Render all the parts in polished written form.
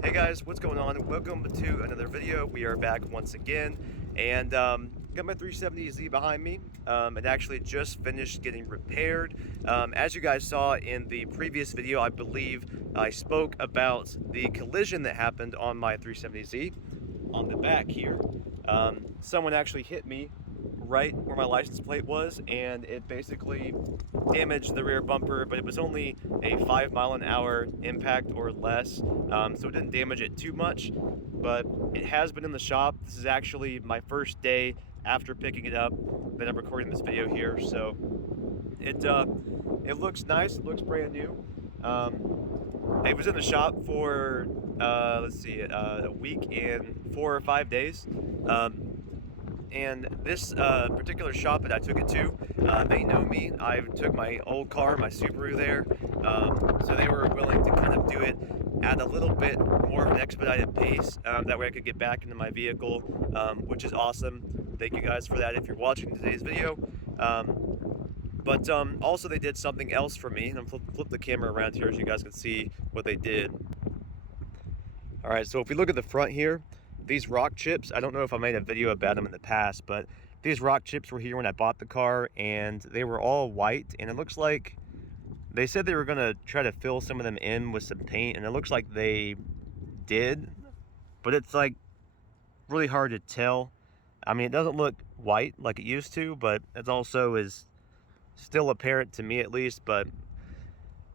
Hey guys, what's going on? Welcome to another video. We are back once again, and got my 370Z behind me. It actually just finished getting repaired. As you guys saw in the previous video, I believe I spoke about the collision that happened on my 370Z on the back here. Someone actually hit me right where my license plate was, and it basically damaged the rear bumper, but it was only a 5 mile an hour impact or less, so it didn't damage it too much. But it has been in the shop. This is actually my first day after picking it up that I'm recording this video here, so it looks nice. It looks brand new. It was in the shop for let's see, a week and 4 or 5 days. And this particular shop that I took it to, they know me. I took my old car, my Subaru there, so they were willing to kind of do it at a little bit more of an expedited pace. That way I could get back into my vehicle, which is awesome. Thank you guys for that if you're watching today's video. But also they did something else for me, and I'm flip the camera around here so you guys can see what they did. All right, so if we look at the front here, these rock chips, I don't know if I made a video about them in the past, but these rock chips were here when I bought the car, and they were all white, and it looks like they said they were gonna try to fill some of them in with some paint, and it looks like they did, but it's like really hard to tell. I mean, it doesn't look white like it used to, but it also is still apparent to me at least. But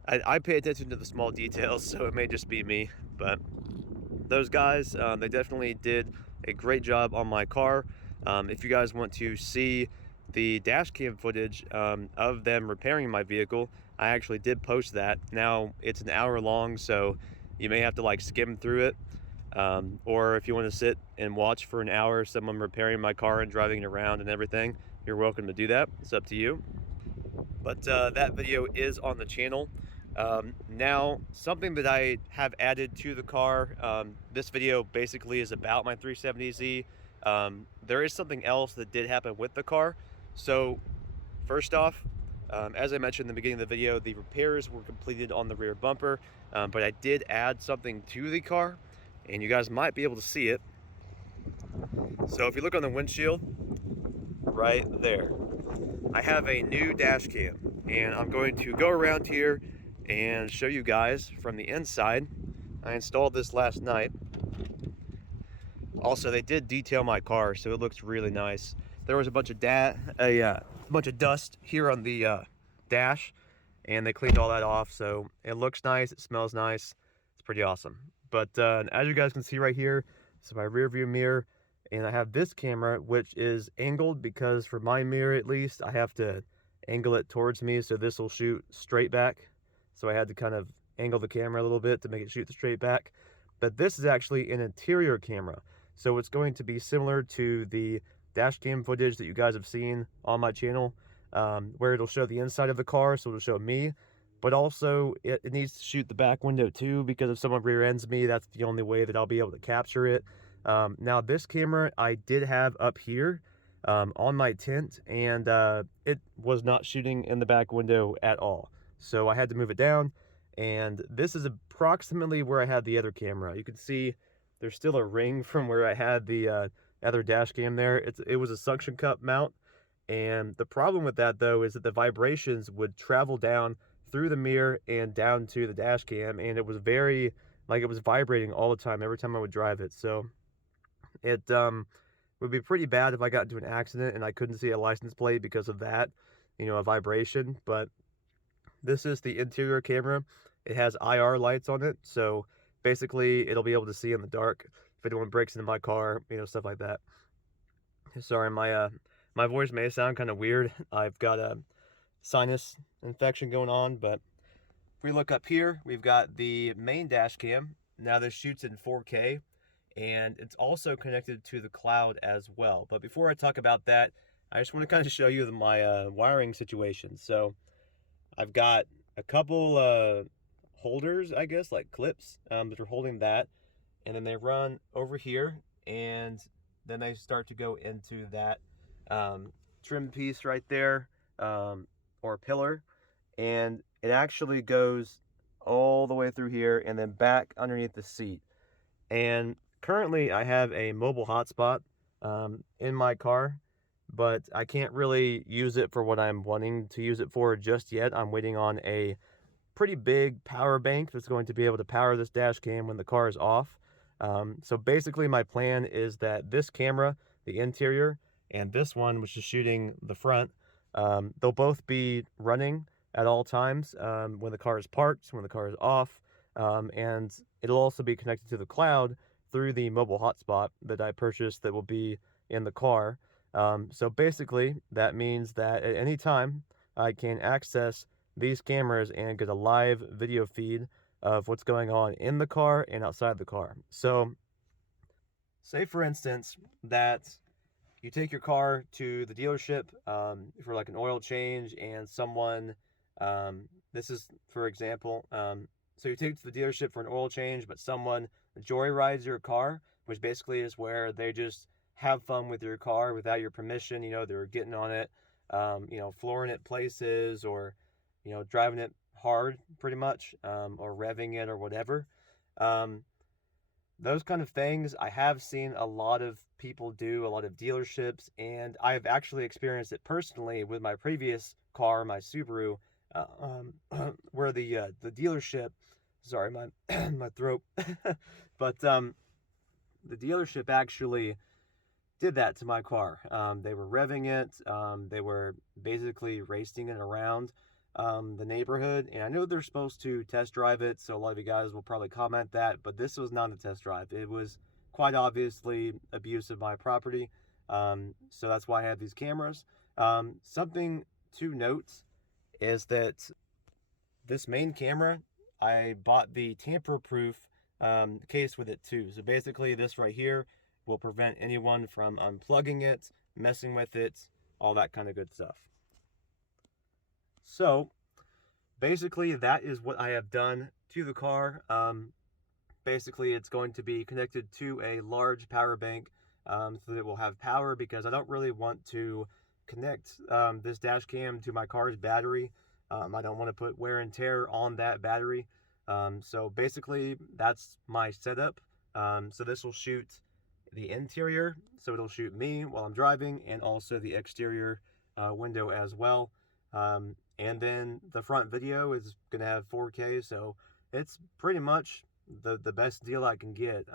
I pay attention to the small details, so it may just be me. But those guys, they definitely did a great job on my car. If you guys want to see the dash cam footage of them repairing my vehicle, I actually did post that. Now it's an hour long, so you may have to like skim through it, or if you want to sit and watch for an hour someone repairing my car and driving it around and everything, you're welcome to do that. It's up to you. But that video is on the channel. Now, something that I have added to the car, this video basically is about my 370Z. There is something else that did happen with the car. So first off, as I mentioned in the beginning of the video, the repairs were completed on the rear bumper, but I did add something to the car, and you guys might be able to see it. So if you look on the windshield, right there, I have a new dash cam, and I'm going to go around here and show you guys from the inside. I installed this last night. Also, they did detail my car, so it looks really nice. There was a bunch of dust here on the dash, and they cleaned all that off, so it looks nice, it smells nice, it's pretty awesome. But as you guys can see right here, this is my rear view mirror, and I have this camera, which is angled because for my mirror at least, I have to angle it towards me, so this will shoot straight back. So I had to kind of angle the camera a little bit to make it shoot straight back. But this is actually an interior camera, so it's going to be similar to the dash cam footage that you guys have seen on my channel, where it'll show the inside of the car, so it'll show me, but also it needs to shoot the back window too, because if someone rear ends me, that's the only way that I'll be able to capture it. Now this camera I did have up here on my tent, and it was not shooting in the back window at all. So I had to move it down, and this is approximately where I had the other camera. You can see there's still a ring from where I had the other dash cam there. It was a suction cup mount, and the problem with that though is that the vibrations would travel down through the mirror and down to the dash cam, and it was very, like, it was vibrating all the time every time I would drive it. So it would be pretty bad if I got into an accident and I couldn't see a license plate because of that, you know, a vibration. But this is the interior camera. It has IR lights on it, so basically it'll be able to see in the dark if anyone breaks into my car, you know, stuff like that. Sorry, my voice may sound kind of weird. I've got a sinus infection going on. But if we look up here, we've got the main dash cam. Now this shoots in 4K, and it's also connected to the cloud as well. But before I talk about that, I just want to kind of show you my wiring situation. So I've got a couple holders, I guess, like clips that are holding that, and then they run over here, and then they start to go into that trim piece right there, or pillar, and it actually goes all the way through here and then back underneath the seat. And currently I have a mobile hotspot in my car, but I can't really use it for what I'm wanting to use it for just yet. I'm waiting on a pretty big power bank that's going to be able to power this dash cam when the car is off. So basically my plan is that this camera, the interior, and this one, which is shooting the front, they'll both be running at all times when the car is parked, when the car is off, and it'll also be connected to the cloud through the mobile hotspot that I purchased that will be in the car. So basically, that means that at any time I can access these cameras and get a live video feed of what's going on in the car and outside the car. So, say for instance that you take your car to the dealership for like an oil change, and someone, this is for example, so you take it to the dealership for an oil change, but someone joyrides your car, which basically is where they just have fun with your car without your permission. You know, they're getting on it, flooring it places, or driving it hard pretty much, or revving it or whatever. Um, those kind of things I have seen a lot of people do, a lot of dealerships, and I've actually experienced it personally with my previous car, my Subaru, where the dealership, sorry, my my throat, but the dealership actually did that to my car. They were revving it. They were basically racing it around the neighborhood. And I know they're supposed to test drive it, so a lot of you guys will probably comment that, but this was not a test drive. It was quite obviously abuse of my property. So that's why I have these cameras. Something to note is that this main camera, I bought the tamper-proof case with it too. So basically this right here will prevent anyone from unplugging it, messing with it, all that kind of good stuff. So basically that is what I have done to the car. Basically it's going to be connected to a large power bank, so that it will have power, because I don't really want to connect this dash cam to my car's battery. I don't want to put wear and tear on that battery. So basically that's my setup. So this will shoot the interior, so it'll shoot me while I'm driving, and also the exterior window as well. And then the front video is going to have 4K, so it's pretty much the best deal I can get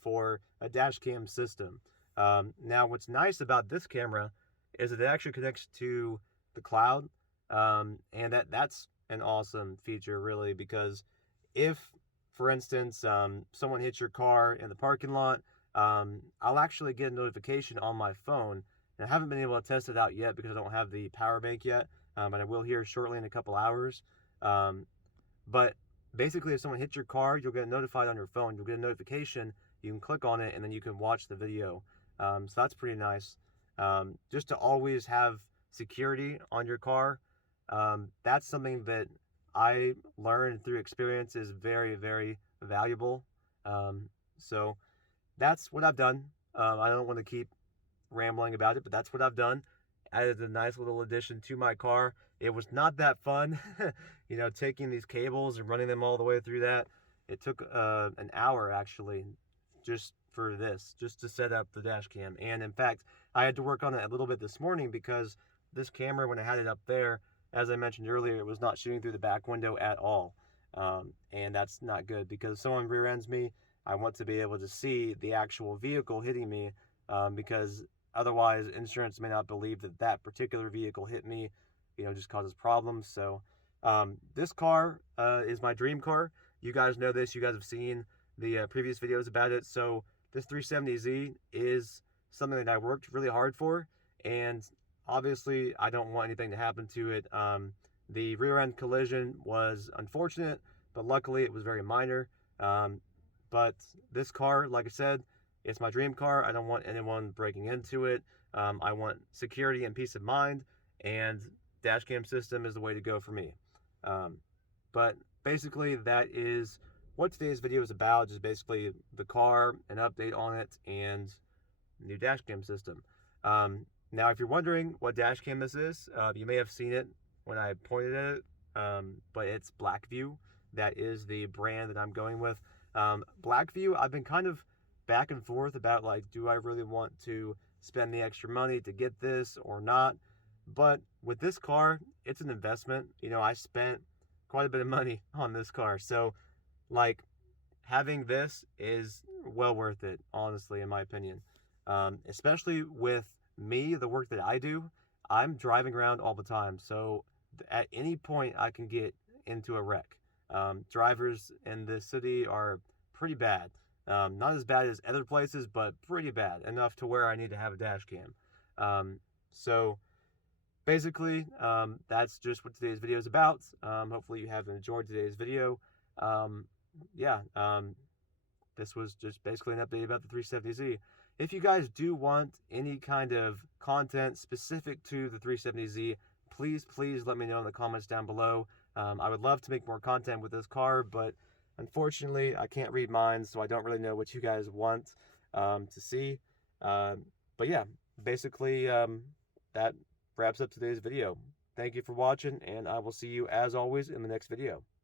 for a dash cam system. Now what's nice about this camera is that it actually connects to the cloud, and that's an awesome feature really, because if, for instance, someone hits your car in the parking lot, I'll actually get a notification on my phone. And I haven't been able to test it out yet because I don't have the power bank yet, but I will here shortly in a couple hours. But basically, if someone hits your car, you'll get notified on your phone. You'll get a notification. You can click on it, and then you can watch the video. So that's pretty nice. Just to always have security on your car, that's something that I learned through experience is very, very valuable. So that's what I've done. I don't want to keep rambling about it, but that's what I've done. Added a nice little addition to my car. It was not that fun, taking these cables and running them all the way through that. It took an hour actually, just for this, just to set up the dash cam. And in fact, I had to work on it a little bit this morning, because this camera, when I had it up there, as I mentioned earlier, it was not shooting through the back window at all. And that's not good, because if someone rear ends me, I want to be able to see the actual vehicle hitting me, because otherwise insurance may not believe that that particular vehicle hit me, just causes problems. So this car is my dream car. You guys know this. You guys have seen the previous videos about it. So this 370Z is something that I worked really hard for, and obviously I don't want anything to happen to it. The rear end collision was unfortunate, but luckily it was very minor. But this car, like I said, it's my dream car. I don't want anyone breaking into it. I want security and peace of mind, and dash cam system is the way to go for me. But basically that is what today's video is about, just basically the car, an update on it, and new dash cam system. Now, if you're wondering what dash cam this is, you may have seen it when I pointed at it, but it's Blackview. That is the brand that I'm going with. Blackview, I've been kind of back and forth about like, do I really want to spend the extra money to get this or not? But with this car, it's an investment. You know, I spent quite a bit of money on this car. So, like, having this is well worth it, honestly, in my opinion. Especially with me, the work that I do, I'm driving around all the time. So, at any point, I can get into a wreck. Drivers in this city are pretty bad. Not as bad as other places, but pretty bad. Enough to where I need to have a dash cam. So, basically, that's just what today's video is about. Hopefully you have enjoyed today's video. Um, yeah, this was just basically an update about the 370Z. If you guys do want any kind of content specific to the 370Z, please let me know in the comments down below. I would love to make more content with this car, but unfortunately I can't read minds, so I don't really know what you guys want to see. But yeah, basically that wraps up today's video. Thank you for watching, and I will see you as always in the next video.